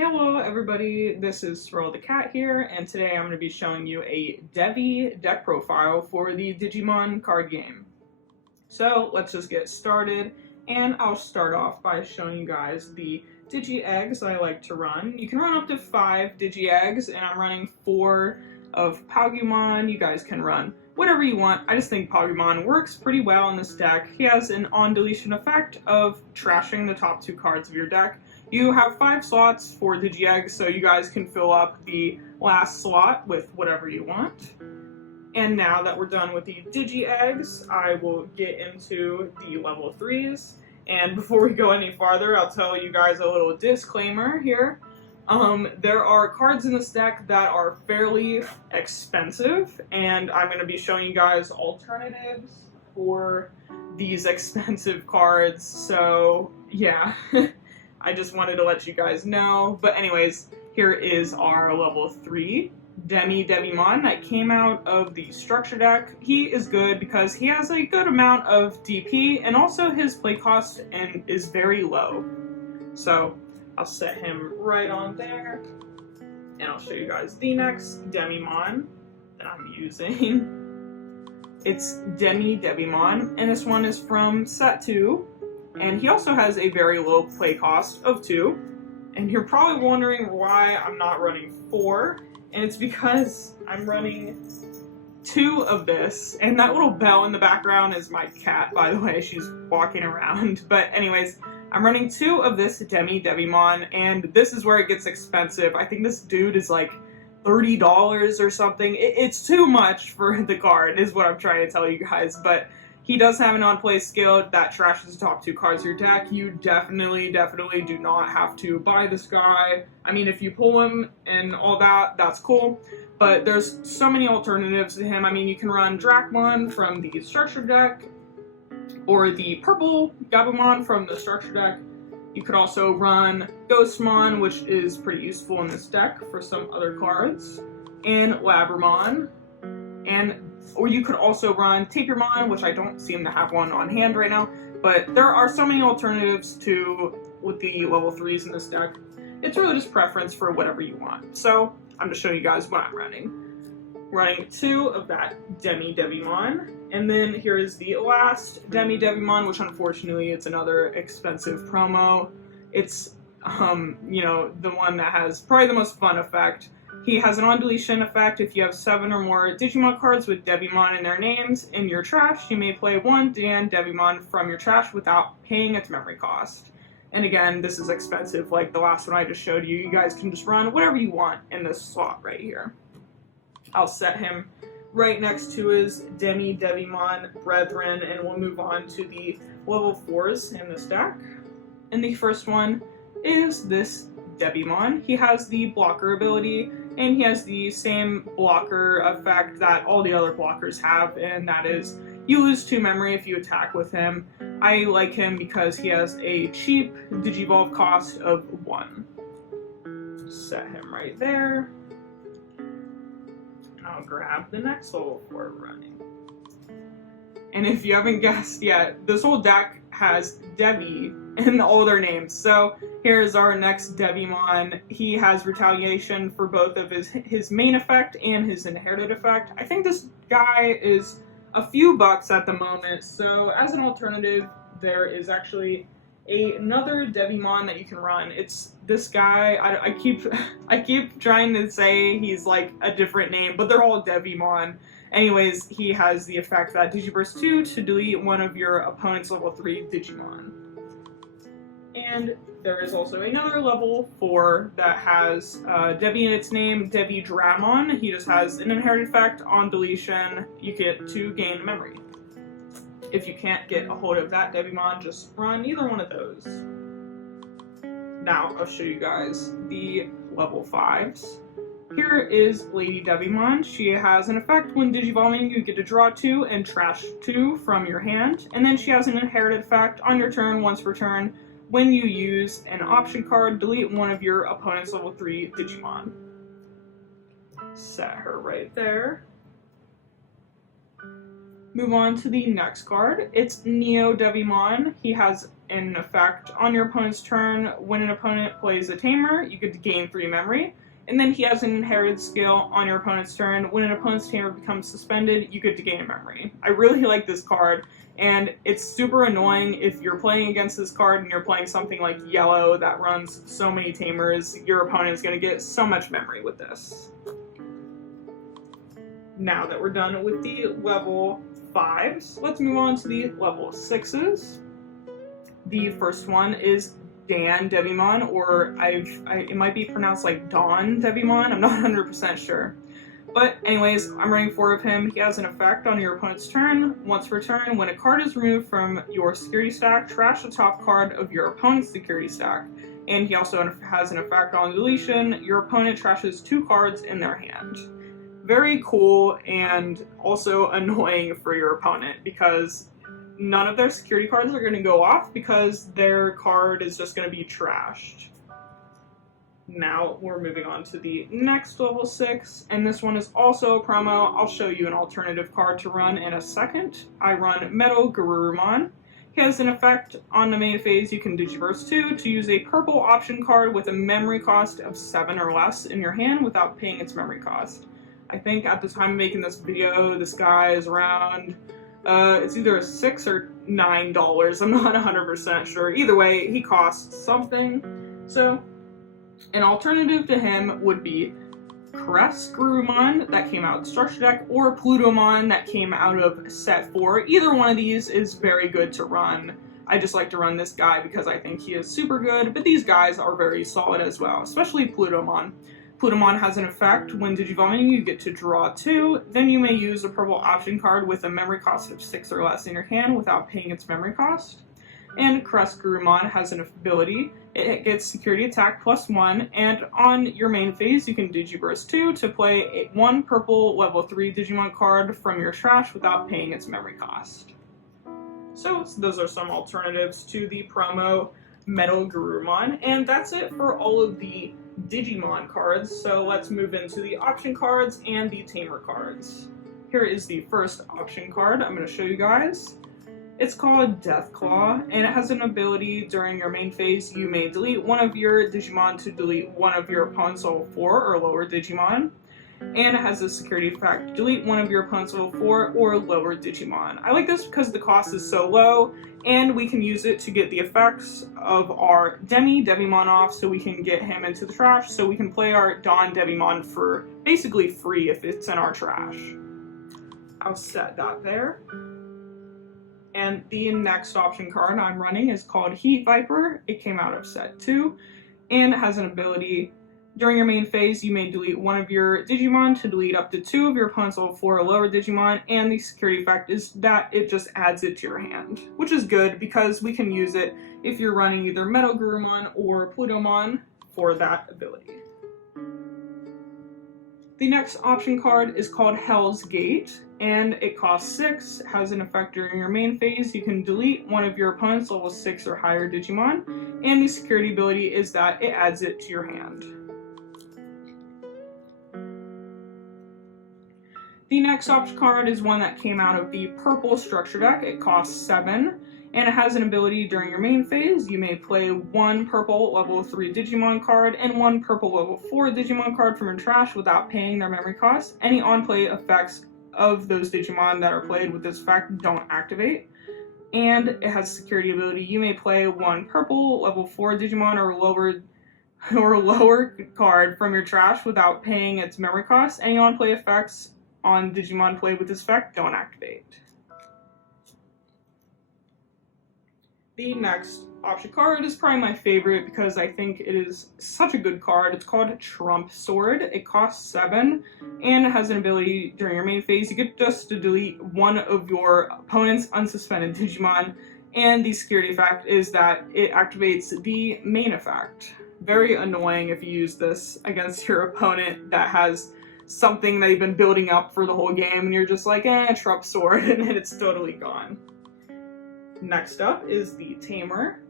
Hello everybody, this is Swirl the cat here, and today I'm going to be showing you a Devi deck profile for the Digimon card game. So let's just get started, and I'll start off by showing you guys the digi-eggs I like to run. You can run up to 5 digi-eggs, and I'm running 4 of Pagumon. You guys can run whatever you want. I just think Pagumon works pretty well in this deck. He has an on-deletion effect of trashing the top 2 cards of your deck. You have 5 slots for digi-eggs, so you guys can fill up the last slot with whatever you want. And now that we're done with the digi-eggs, I will get into the level 3s. And before we go any farther, I'll tell you guys a little disclaimer here. There are cards in this deck that are fairly expensive, and I'm going to be showing you guys alternatives for these expensive cards, so yeah. I just wanted to let you guys know. But anyways, here is our level 3 DanDevimon that came out of the structure deck. He is good because he has a good amount of DP, and also his play cost is very low. So I'll set him right on there, and I'll show you guys the next Devimon that I'm using. It's DanDevimon, and this one is from set 2. And he also has a very low play cost of 2. And you're probably wondering why I'm not running 4. And it's because I'm running 2 of this. And that little bell in the background is my cat, by the way. She's walking around. But anyways, I'm running 2 of this DanDevimon. And this is where it gets expensive. I think this dude is like $30 or something. It's too much for the card, is what I'm trying to tell you guys. But he does have an on-play skill that trashes the top 2 cards of your deck. You definitely do not have to buy this guy. I mean, if you pull him and all that, that's cool. But there's so many alternatives to him. I mean, you can run Dracmon from the structure deck, or the purple Gabumon from the structure deck. You could also run Ghostmon, which is pretty useful in this deck for some other cards, and Labramon, or you could also run Tamers, which I don't seem to have one on hand right now, but there are so many alternatives with the level 3s in this deck. It's really just preference for whatever you want. So I'm just showing you guys what I'm running. Running 2 of that DanDevimon, and then here is the last DanDevimon, which unfortunately it's another expensive promo. It's the one that has probably the most fun effect. He has an on-deletion effect. If you have 7 or more Digimon cards with Devimon in their names in your trash, you may play 1 DanDevimon from your trash without paying its memory cost. And again, this is expensive like the last one I just showed you. You guys can just run whatever you want in this slot right here. I'll set him right next to his DanDevimon brethren, and we'll move on to the level 4s in this deck. And the first one is this Devimon. He has the blocker ability, and he has the same blocker effect that all the other blockers have, and that is you lose 2 memory if you attack with him. I like him because he has a cheap Digivolve cost of 1. Set him right there. And I'll grab the next level 4 running. And if you haven't guessed yet, this whole deck has Devi in all their names. So here's our next Devimon. He has retaliation for both of his main effect and his inherited effect. I think this guy is a few bucks at the moment, so as an alternative, there is actually another Devimon that you can run. It's this guy. I keep trying to say he's like a different name, but they're all Devimon. Anyways, he has the effect that Digiburst 2 to delete one of your opponent's level 3 Digimon. And there is also another level 4 that has Devi in its name, DanDevimon. He just has an inherited effect on deletion. You get to gain memory. If you can't get a hold of that Devimon, just run either one of those. Now I'll show you guys the level 5s. Here is Lady Devimon. She has an effect when digivolving, you get to draw 2 and trash 2 from your hand. And then she has an inherited effect on your turn once per turn. When you use an option card, delete one of your opponent's level 3 Digimon. Set her right there. Move on to the next card. It's Neo Devimon. He has an effect on your opponent's turn. When an opponent plays a tamer, you get to gain 3 memory. And then he has an inherited skill on your opponent's turn. When an opponent's tamer becomes suspended, you get to gain a memory. I really like this card, and it's super annoying if you're playing against this card and you're playing something like yellow that runs so many tamers. Your opponent is going to get so much memory with this. Now that we're done with the level 5s, let's move on to the level 6s. The first one is DanDevimon, or it might be pronounced like DanDevimon, I'm not 100% sure. But anyways, I'm running 4 of him. He has an effect on your opponent's turn. Once per turn, when a card is removed from your security stack, trash the top card of your opponent's security stack. And he also has an effect on deletion. Your opponent trashes 2 cards in their hand. Very cool, and also annoying for your opponent because none of their security cards are going to go off because their card is just going to be trashed. Now we're moving on to the next level 6, and this one is also a promo. I'll show you an alternative card to run in a second. I run Metal Garurumon. He has an effect on the main phase. You can Digiburst 2 to use a purple option card with a memory cost of 7 or less in your hand without paying its memory cost. I think at the time of making this video, this guy is around, it's either $6 or $9. I'm not 100% sure. Either way, he costs something. So, an alternative to him would be Garurumon that came out of the Structure Deck, or Plutomon that came out of Set 4. Either one of these is very good to run. I just like to run this guy because I think he is super good, but these guys are very solid as well, especially Plutomon. Plutomon has an effect. When digivolving, you get to draw 2. Then you may use a purple option card with a memory cost of 6 or less in your hand without paying its memory cost. And Garurumon has an ability. It gets security attack +1, and on your main phase, you can Digiburst 2 to play 1 purple level 3 Digimon card from your trash without paying its memory cost. So those are some alternatives to the promo Metal Garurumon, and that's it for all of the Digimon cards. So let's move into the option cards and the tamer cards. Here is the first option card I'm going to show you guys. It's called Deathclaw, and it has an ability. During your main phase, you may delete 1 of your Digimon to delete 1 of your opponent's level 4 or lower Digimon. And it has a security effect. Delete 1 of your opponent's level 4 or lower Digimon. I like this because the cost is so low, and we can use it to get the effects of our DanDevimon off, so we can get him into the trash, so we can play our DanDevimon for basically free if it's in our trash. I'll set that there. And the next option card I'm running is called Heat Viper. It came out of Set 2, and it has an ability. During your main phase, you may delete 1 of your Digimon to delete up to 2 of your opponent's level 4 or lower Digimon, and the security effect is that it just adds it to your hand, which is good because we can use it if you're running either Metal Garurumon or Plutomon for that ability. The next option card is called Hell's Gate, and it costs 6, has an effect during your main phase. You can delete 1 of your opponent's level 6 or higher Digimon, and the security ability is that it adds it to your hand. The next option card is one that came out of the purple structure deck. It costs 7, and it has an ability. During your main phase, you may play 1 purple level 3 Digimon card and 1 purple level 4 Digimon card from your trash without paying their memory cost. Any on-play effects of those Digimon that are played with this effect don't activate. And it has security ability. You may play 1 purple level 4 Digimon or lower card from your trash without paying its memory cost. Any on-play effects on Digimon played with this effect don't activate. The next option card is probably my favorite because I think it is such a good card. It's called Trump Sword. It costs 7, and it has an ability. During your main phase, you get just to delete 1 of your opponent's unsuspended Digimon, and the security effect is that it activates the main effect. Very annoying if you use this against your opponent that has something they've been building up for the whole game, and you're just like, Trump Sword, and then it's totally gone. Next up is the Tamer,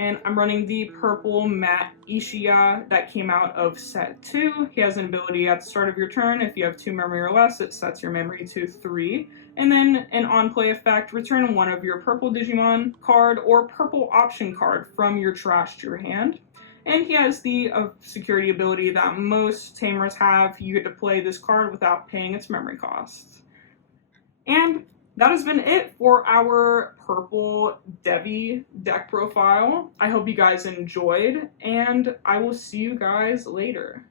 And I'm running the purple Matt Ishia that came out of set 2. He has an ability at the start of your turn. If you have 2 memory or less, it sets your memory to 3. And then an on-play effect, return one of your purple Digimon card or purple option card from your trash to your hand. And he has the security ability that most tamers have. You get to play this card without paying its memory costs. And that has been it for our purple Devi deck profile. I hope you guys enjoyed, and I will see you guys later.